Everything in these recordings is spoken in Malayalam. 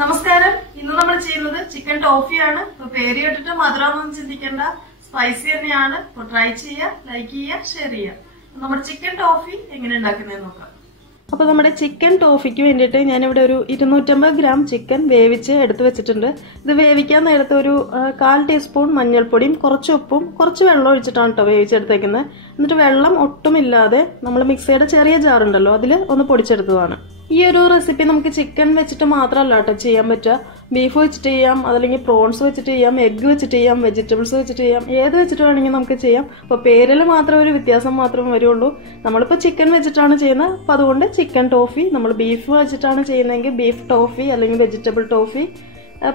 നമസ്കാരം. ഇന്ന് നമ്മൾ ചെയ്യുന്നത് ചിക്കൻ ടോഫി ആണ്. പേര് കേട്ടിട്ട് മധുരമൊന്നും ചിന്തിക്കേണ്ട, സ്പൈസി തന്നെയാണ്. ട്രൈ ചെയ്യുക, ലൈക്ക് ചെയ്യുക, ഷെയർ ചെയ്യുക. നമ്മുടെ ചിക്കൻ ടോഫി എങ്ങനെ ഉണ്ടാക്കുന്നതെന്ന് നോക്കാം. അപ്പൊ നമ്മുടെ ചിക്കൻ ടോഫിക്ക് വേണ്ടിയിട്ട് ഞാനിവിടെ ഒരു 250 ഗ്രാം ചിക്കൻ വേവിച്ച് എടുത്തു വെച്ചിട്ടുണ്ട്. ഇത് വേവിക്കാൻ നേരത്തെ ഒരു 1/4 ടീസ്പൂൺ മഞ്ഞൾപ്പൊടിയും കുറച്ച് ഉപ്പും കുറച്ച് വെള്ളം ഒഴിച്ചിട്ടാണ് കേട്ടോ വേവിച്ചെടുത്തേക്കുന്നത്. എന്നിട്ട് വെള്ളം ഒട്ടുമില്ലാതെ നമ്മൾ മിക്സിയുടെ ചെറിയ ജാറുണ്ടല്ലോ അതിൽ ഒന്ന് പൊടിച്ചെടുത്തതാണ്. ഈ ഒരു റെസിപ്പി നമുക്ക് ചിക്കൻ വെച്ചിട്ട് മാത്രമല്ല കേട്ടോ ചെയ്യാൻ പറ്റുക. ബീഫ് വെച്ചിട്ട് ചെയ്യാം, അതല്ലെങ്കിൽ പ്രോൺസ് വെച്ചിട്ട് ചെയ്യാം, എഗ്ഗ് വെച്ചിട്ട് ചെയ്യാം, വെജിറ്റബിൾസ് വെച്ചിട്ട് ചെയ്യാം, ഏത് വെച്ചിട്ട് വേണമെങ്കിൽ നമുക്ക് ചെയ്യാം. അപ്പോൾ പേരിൽ മാത്രം ഒരു വ്യത്യാസം മാത്രമേ വരുള്ളൂ. നമ്മളിപ്പോൾ ചിക്കൻ വെച്ചിട്ടാണ് ചെയ്യുന്നത്, അപ്പം അതുകൊണ്ട് ചിക്കൻ ടോഫി. നമ്മൾ ബീഫ് വെച്ചിട്ടാണ് ചെയ്യുന്നതെങ്കിൽ ബീഫ് ടോഫി, അല്ലെങ്കിൽ വെജിറ്റബിൾ ടോഫി,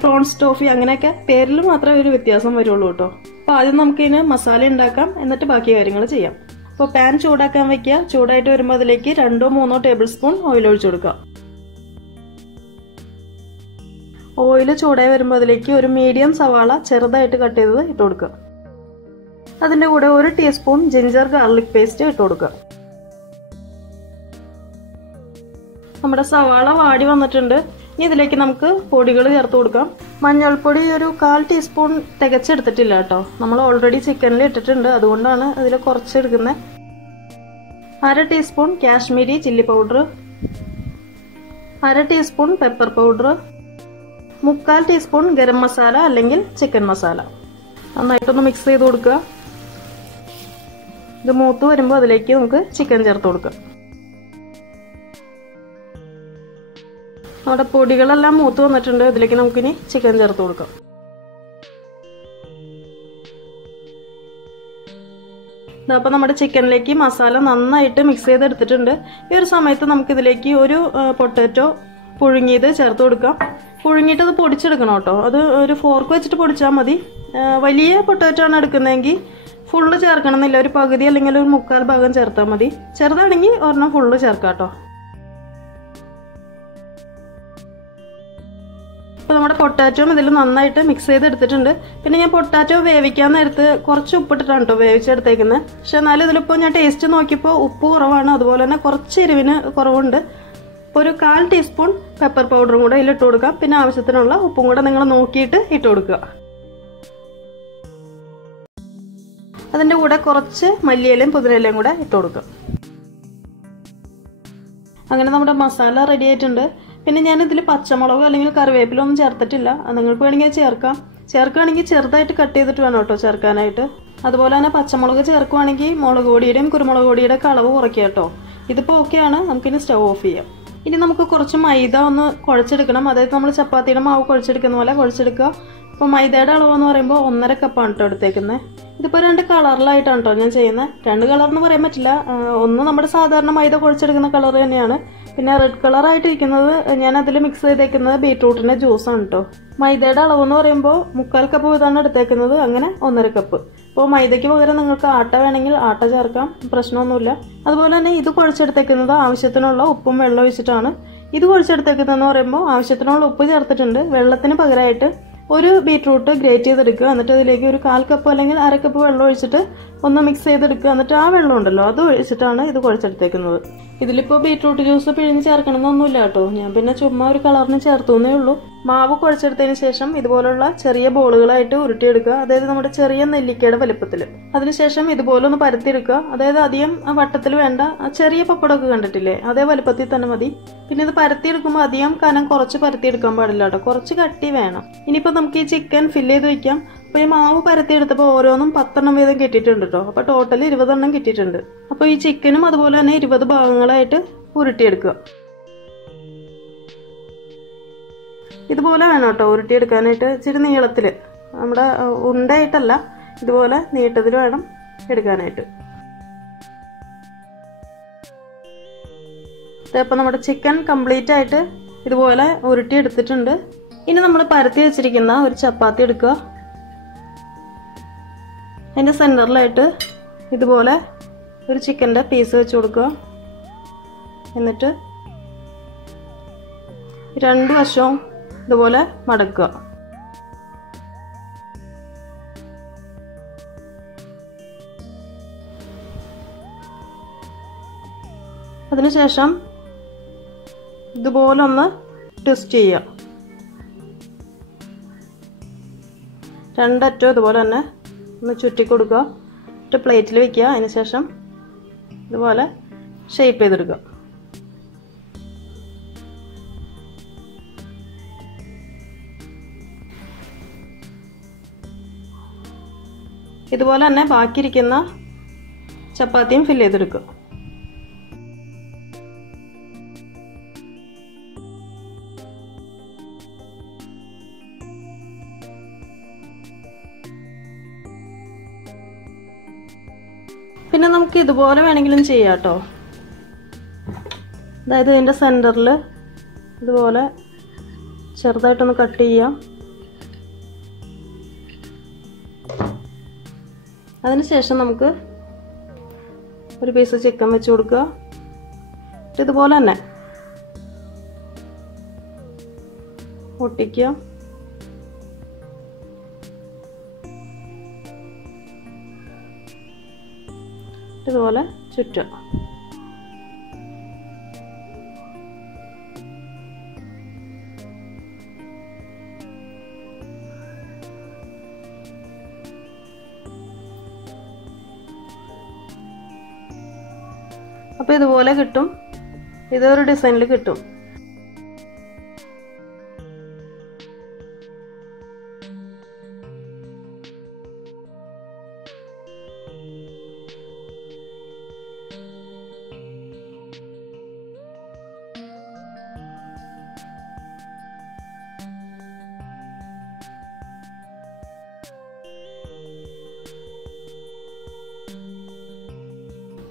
പ്രോൺസ് ടോഫി, അങ്ങനെയൊക്കെ പേരിൽ മാത്രമേ ഒരു വ്യത്യാസം വരുള്ളൂ കേട്ടോ. അപ്പോൾ ആദ്യം നമുക്കിതിന് മസാല ഉണ്ടാക്കാം, എന്നിട്ട് ബാക്കി കാര്യങ്ങൾ ചെയ്യാം. അപ്പോൾ പാൻ ചൂടാക്കാൻ വെക്കുക. ചൂടായിട്ട് വരുമ്പോൾ അതിലേക്ക് 2-3 ടേബിൾ സ്പൂൺ ഓയിൽ ഒഴിച്ചു കൊടുക്കുക. ഓയിൽ ചൂടായി വരുമ്പോൾ അതിലേക്ക് ഒരു മീഡിയം സവാള ചെറുതായിട്ട് കട്ട് ചെയ്തത് ഇട്ട് കൊടുക്കുക. അതിൻ്റെ കൂടെ 1 ടീസ്പൂൺ ജിഞ്ചർ ഗാർലിക് പേസ്റ്റ് ഇട്ട് കൊടുക്കുക. നമ്മുടെ സവാള വാടി വന്നിട്ടുണ്ട്. ഇനി ഇതിലേക്ക് നമുക്ക് പൊടികൾ ചേർത്ത് കൊടുക്കാം. മഞ്ഞൾപ്പൊടി ഒരു 1/4 ടീസ്പൂൺ തികച്ചെടുത്തിട്ടില്ല കേട്ടോ. നമ്മൾ ഓൾറെഡി ചിക്കനിൽ ഇട്ടിട്ടുണ്ട്, അതുകൊണ്ടാണ് അതിൽ കുറച്ചെടുക്കുന്നത്. 1/2 teaspoon Kashmiri chilli powder, 1/2 teaspoon pepper powder, 1/4 teaspoon garam masala അല്ലെങ്കിൽ ചിക്കൻ മസാല. നന്നായിട്ടൊന്ന് മിക്സ് ചെയ്ത് കൊടുക്കുക. ഇത് മൂത്ത് വരുമ്പോൾ അതിലേക്ക് നമുക്ക് ചിക്കൻ ചേർത്ത് കൊടുക്കാം. നമ്മുടെ പൊടികളെല്ലാം മൂത്ത് വന്നിട്ടുണ്ട്. ഇതിലേക്ക് നമുക്കിനി ചിക്കൻ ചേർത്ത് കൊടുക്കാം. അപ്പോൾ നമ്മുടെ ചിക്കനിലേക്ക് മസാല നന്നായിട്ട് മിക്സ് ചെയ്തെടുത്തിട്ടുണ്ട്. ഈ ഒരു സമയത്ത് നമുക്കിതിലേക്ക് ഒരു പൊട്ടാറ്റോ പുഴുങ്ങിയത് ചേർത്ത് കൊടുക്കാം. പുഴുങ്ങിയിട്ട് അത് പൊടിച്ചെടുക്കണം കേട്ടോ. അത് ഒരു ഫോർക്ക് വെച്ചിട്ട് പൊടിച്ചാൽ മതി. വലിയ പൊട്ടാറ്റോ ആണ് എടുക്കുന്നതെങ്കിൽ ഫുള്ള് ചേർക്കണമെന്നില്ല, ഒരു പകുതി അല്ലെങ്കിൽ ഒരു 1/4 ഭാഗം ചേർത്താൽ മതി. ചെറുതാണെങ്കിൽ ഒരെണ്ണം ഫുള്ള് ചേർക്കാം കേട്ടോ. അപ്പോൾ നമ്മുടെ പൊട്ടാറ്റോയും ഇതിൽ നന്നായിട്ട് മിക്സ് ചെയ്തെടുത്തിട്ടുണ്ട്. പിന്നെ ഞാൻ പൊട്ടാറ്റോ വേവിക്കാൻ നേരത്ത് കുറച്ച് ഉപ്പിട്ടിട്ടാണ് കേട്ടോ വേവിച്ചെടുത്തേക്കുന്നത്. പക്ഷെ എന്നാലും ഇതിലിപ്പോൾ ഞാൻ ടേസ്റ്റ് നോക്കിയപ്പോൾ ഉപ്പ് കുറവാണ്, അതുപോലെ തന്നെ കുറച്ച് എരിവിന് കുറവുണ്ട്. അപ്പോൾ ഒരു 1/4 ടീസ്പൂൺ പെപ്പർ പൗഡറും കൂടെ ഇതിലിട്ട് കൊടുക്കാം. പിന്നെ ആവശ്യത്തിനുള്ള ഉപ്പും കൂടെ നിങ്ങൾ നോക്കിയിട്ട് ഇട്ട് കൊടുക്കുക. അതിൻ്റെ കൂടെ കുറച്ച് മല്ലിയിലയും പുതിനയിലയും കൂടെ ഇട്ട് കൊടുക്കുക. അങ്ങനെ നമ്മുടെ മസാല റെഡി ആയിട്ടുണ്ട്. പിന്നെ ഞാനിതിൽ പച്ചമുളകോ അല്ലെങ്കിൽ കറിവേപ്പിലോ ഒന്നും ചേർത്തിട്ടില്ല. നിങ്ങൾക്ക് വേണമെങ്കിൽ ചേർക്കാം. ചേർക്കുകയാണെങ്കിൽ ചെറുതായിട്ട് കട്ട് ചെയ്തിട്ട് വേണം കേട്ടോ ചേർക്കാനായിട്ട്. അതുപോലെ തന്നെ പച്ചമുളക് ചേർക്കുകയാണെങ്കിൽ മുളക് പൊടിയുടെയും കുരുമുളക് പൊടിയുടെ അളവ് കുറയ്ക്കുക കേട്ടോ. ഇതിപ്പോൾ ഓക്കെയാണ്. നമുക്കിനി സ്റ്റവ് ഓഫ് ചെയ്യാം. ഇനി നമുക്ക് കുറച്ച് മൈദ ഒന്ന് കുഴച്ചെടുക്കണം. അതായത് നമ്മൾ ചപ്പാത്തിയുടെ മാവ് കുഴച്ചെടുക്കുന്ന പോലെ കുഴച്ചെടുക്കുക. അപ്പോൾ മൈദയുടെ അളവെന്ന് പറയുമ്പോൾ 1.5 കപ്പാണ് കേട്ടോ എടുത്തേക്കുന്നത്. ഇതിപ്പോൾ 2 കളറിലായിട്ടാണ് കേട്ടോ ഞാൻ ചെയ്യുന്നത്. 2 കളർന്ന് പറയാൻ പറ്റില്ല. ഒന്ന് നമ്മുടെ സാധാരണ മൈദ കുഴച്ചെടുക്കുന്ന കളർ തന്നെയാണ്. പിന്നെ റെഡ് കളറായിട്ടിരിക്കുന്നത് ഞാൻ അതിൽ മിക്സ് ചെയ്തേക്കുന്നത് ബീട്രൂട്ടിന്റെ ജ്യൂസാണ് കേട്ടോ. മൈദയുടെ അളവെന്ന് പറയുമ്പോൾ 1/4 കപ്പ് ഇതാണ് എടുത്തേക്കുന്നത്, അങ്ങനെ 1.5 കപ്പ്. അപ്പോൾ മൈദയ്ക്ക് പകരം നിങ്ങൾക്ക് ആട്ട വേണമെങ്കിൽ ആട്ട ചേർക്കാം, പ്രശ്നമൊന്നുമില്ല. അതുപോലെ തന്നെ ഇത് കുഴച്ചെടുത്തേക്കുന്നത് ആവശ്യത്തിനുള്ള ഉപ്പും വെള്ളം ഒഴിച്ചിട്ടാണ്. ഇത് കുഴച്ചെടുത്തേക്കുന്നതെന്ന് പറയുമ്പോൾ ആവശ്യത്തിനുള്ള ഉപ്പ് ചേർത്തിട്ടുണ്ട്. വെള്ളത്തിന് പകരമായിട്ട് ഒരു ബീട്രൂട്ട് ഗ്രേറ്റ് ചെയ്തെടുക്കുക. എന്നിട്ട് അതിലേക്ക് ഒരു 1/4 കപ്പ് അല്ലെങ്കിൽ 1/2 കപ്പ് വെള്ളം ഒഴിച്ചിട്ട് ഒന്ന് മിക്സ് ചെയ്തെടുക്കുക. എന്നിട്ട് ആ വെള്ളം ഉണ്ടല്ലോ അത് ഒഴിച്ചിട്ടാണ് ഇത് കുഴച്ചെടുത്തേക്കുന്നത്. ഇതിലിപ്പോൾ ബീട്രൂട്ട് ജ്യൂസ് പിഴിഞ്ഞ് ചേർക്കണമെന്നൊന്നുമില്ല കേട്ടോ. ഞാൻ പിന്നെ ചുമ്മാ ഒരു കളറിന് ചേർത്തുന്നേ ഉള്ളൂ. മാവ് കുഴച്ചെടുത്തതിന് ശേഷം ഇതുപോലുള്ള ചെറിയ ബോളുകളായിട്ട് ഉരുട്ടിയെടുക്കുക. അതായത് നമ്മുടെ ചെറിയ നെല്ലിക്കയുടെ വലുപ്പത്തിൽ. അതിനുശേഷം ഇതുപോലെ ഒന്ന് പരത്തിയെടുക്കുക. അതായത് അധികം വട്ടത്തിൽ വേണ്ട, ചെറിയ പപ്പടമൊക്കെ കണ്ടിട്ടില്ലേ, അതേ വലുപ്പത്തിൽ തന്നെ മതി. പിന്നെ ഇത് പരത്തിയെടുക്കുമ്പോൾ അധികം കനം കുറച്ച് പരത്തിയെടുക്കാൻ പാടില്ല കേട്ടോ, കുറച്ച് കട്ടി വേണം. ഇനിയിപ്പോൾ നമുക്ക് ഈ ചിക്കൻ ഫില്ല് ചെയ്ത് വയ്ക്കാം. അപ്പോൾ ഈ മാവ് പരത്തിയെടുത്തപ്പോൾ ഓരോന്നും 10 എണ്ണം വീതം കിട്ടിയിട്ടുണ്ട് കേട്ടോ. അപ്പോൾ ടോട്ടൽ 20 എണ്ണം കിട്ടിയിട്ടുണ്ട്. അപ്പോൾ ഈ ചിക്കനും അതുപോലെ തന്നെ 20 ഭാഗങ്ങളായിട്ട് ഉരുട്ടിയെടുക്കുക. ഇതുപോലെ വേണം കേട്ടോ ഉരുട്ടിയെടുക്കാനായിട്ട്. ഇച്ചിരി നീളത്തിൽ, നമ്മുടെ ഉണ്ടയായിട്ടല്ല, ഇതുപോലെ നീട്ടത്തിൽ വേണം എടുക്കാനായിട്ട്. അപ്പോൾ നമ്മുടെ ചിക്കൻ കംപ്ലീറ്റ് ആയിട്ട് ഇതുപോലെ ഉരുട്ടിയെടുത്തിട്ടുണ്ട്. ഇനി നമ്മൾ പരത്തി വെച്ചിരിക്കുന്ന ഒരു ചപ്പാത്തി എടുക്കുക. അതിൻ്റെ സെൻറ്ററിലായിട്ട് ഇതുപോലെ ഒരു ചിക്കൻ്റെ പീസ് വെച്ച് കൊടുക്കുക. എന്നിട്ട് 2 വശവും ഇതുപോലെ മടക്കുക. അതിനുശേഷം ഇതുപോലെ ഒന്ന് ട്വിസ്റ്റ് ചെയ്യുക. രണ്ടറ്റം ഇതുപോലെ തന്നെ ഒന്ന് ചുറ്റി കൊടുക്കുക. എന്നിട്ട് പ്ലേറ്റിൽ വെക്കുക. അതിന് ശേഷം ഇതുപോലെ ഷേപ്പ് ചെയ്തെടുക്കുക. ഇതുപോലെ തന്നെ ബാക്കിയിരിക്കുന്ന ചപ്പാത്തിയും ഫില്ല് ചെയ്തെടുക്കുക. പിന്നെ നമുക്ക് ഇതുപോലെ വേണമെങ്കിലും ചെയ്യാം കേട്ടോ. അതായത് ഇതിൻ്റെ സെൻറ്ററിൽ ഇതുപോലെ ചെറുതായിട്ടൊന്ന് കട്ട് ചെയ്യാം. അതിനുശേഷം നമുക്ക് ഒരു പീസ് ചിക്കൻ വെച്ച് കൊടുക്കുക. ഇതുപോലെ തന്നെ ഒട്ടിക്കുക. ഇതുപോലെ ചുറ്റുക. അപ്പോൾ ഇതുപോലെ കിട്ടും. ഇതൊരു ഡിസൈനിൽ കിട്ടും.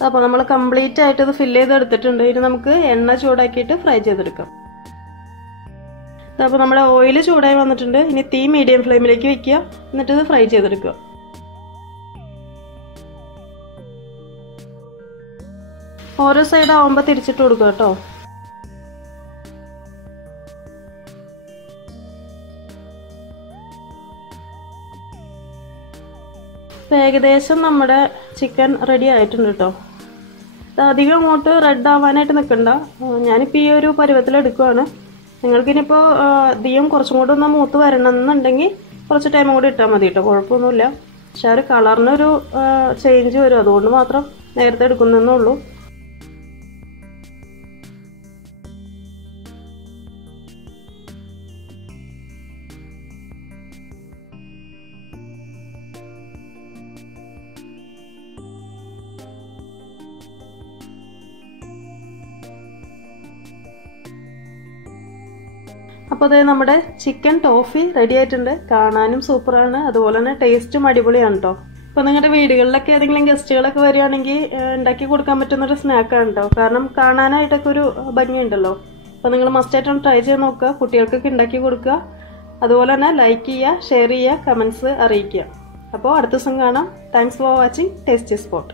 അപ്പോൾ നമ്മൾ കംപ്ലീറ്റ് ആയിട്ട് ഇത് ഫില്ല് ചെയ്തെടുത്തിട്ടുണ്ട്. ഇനി നമുക്ക് എണ്ണ ചൂടാക്കിയിട്ട് ഫ്രൈ ചെയ്തെടുക്കാം. അപ്പോൾ നമ്മുടെ ഓയിൽ ചൂടായി വന്നിട്ടുണ്ട്. ഇനി തീ മീഡിയം ഫ്ലെയിമിലേക്ക് വെക്കുക. എന്നിട്ട് ഇത് ഫ്രൈ ചെയ്തെടുക്കുക. ഓരോ സൈഡ് ആവുമ്പോൾ തിരിച്ചിട്ട് കൊടുക്കുക കേട്ടോ. ഏകദേശം നമ്മുടെ ചിക്കൻ റെഡി ആയിട്ടുണ്ട് കേട്ടോ. അധികം അങ്ങോട്ട് റെഡ് ആവാനായിട്ട് നിൽക്കണ്ട. ഞാനിപ്പോൾ ഈ ഒരു പരുവത്തിൽ എടുക്കുകയാണ്. നിങ്ങൾക്കിനിപ്പോൾ അധികം കുറച്ചും കൂടെ ഒന്ന് മൂത്ത് വരണമെന്നുണ്ടെങ്കിൽ കുറച്ച് ടൈം കൂടി ഇട്ടാൽ മതി കേട്ടോ. കുഴപ്പമൊന്നുമില്ല. പക്ഷെ ആ ഒരു കളറിനൊരു ചേഞ്ച് വരും. അതുകൊണ്ട് മാത്രം നേരത്തെ എടുക്കുന്നേ ഉള്ളൂ. അപ്പോൾ അതേ നമ്മുടെ ചിക്കൻ ടോഫി റെഡി ആയിട്ടുണ്ട്. കാണാനും സൂപ്പറാണ്. അതുപോലെ തന്നെ ടേസ്റ്റും അടിപൊളിയാണ് കേട്ടോ. അപ്പോൾ നിങ്ങളുടെ വീടുകളിലൊക്കെ ഏതെങ്കിലും ഗസ്റ്റുകളൊക്കെ വരികയാണെങ്കിൽ ഉണ്ടാക്കി കൊടുക്കാൻ പറ്റുന്നൊരു സ്നാക്കാണ് കേട്ടോ. കാരണം കാണാനായിട്ടൊക്കെ ഒരു ഭംഗിയുണ്ടല്ലോ. അപ്പോൾ നിങ്ങൾ മസ്റ്റായിട്ടൊന്ന് ട്രൈ ചെയ്ത് നോക്കുക. കുട്ടികൾക്കൊക്കെ ഉണ്ടാക്കി കൊടുക്കുക. അതുപോലെ തന്നെ ലൈക്ക് ചെയ്യുക, ഷെയർ ചെയ്യുക, കമൻസ് അറിയിക്കുക. അപ്പോൾ അടുത്ത ദിവസം കാണാം. Thanks for watching tasty spot.